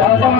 Radha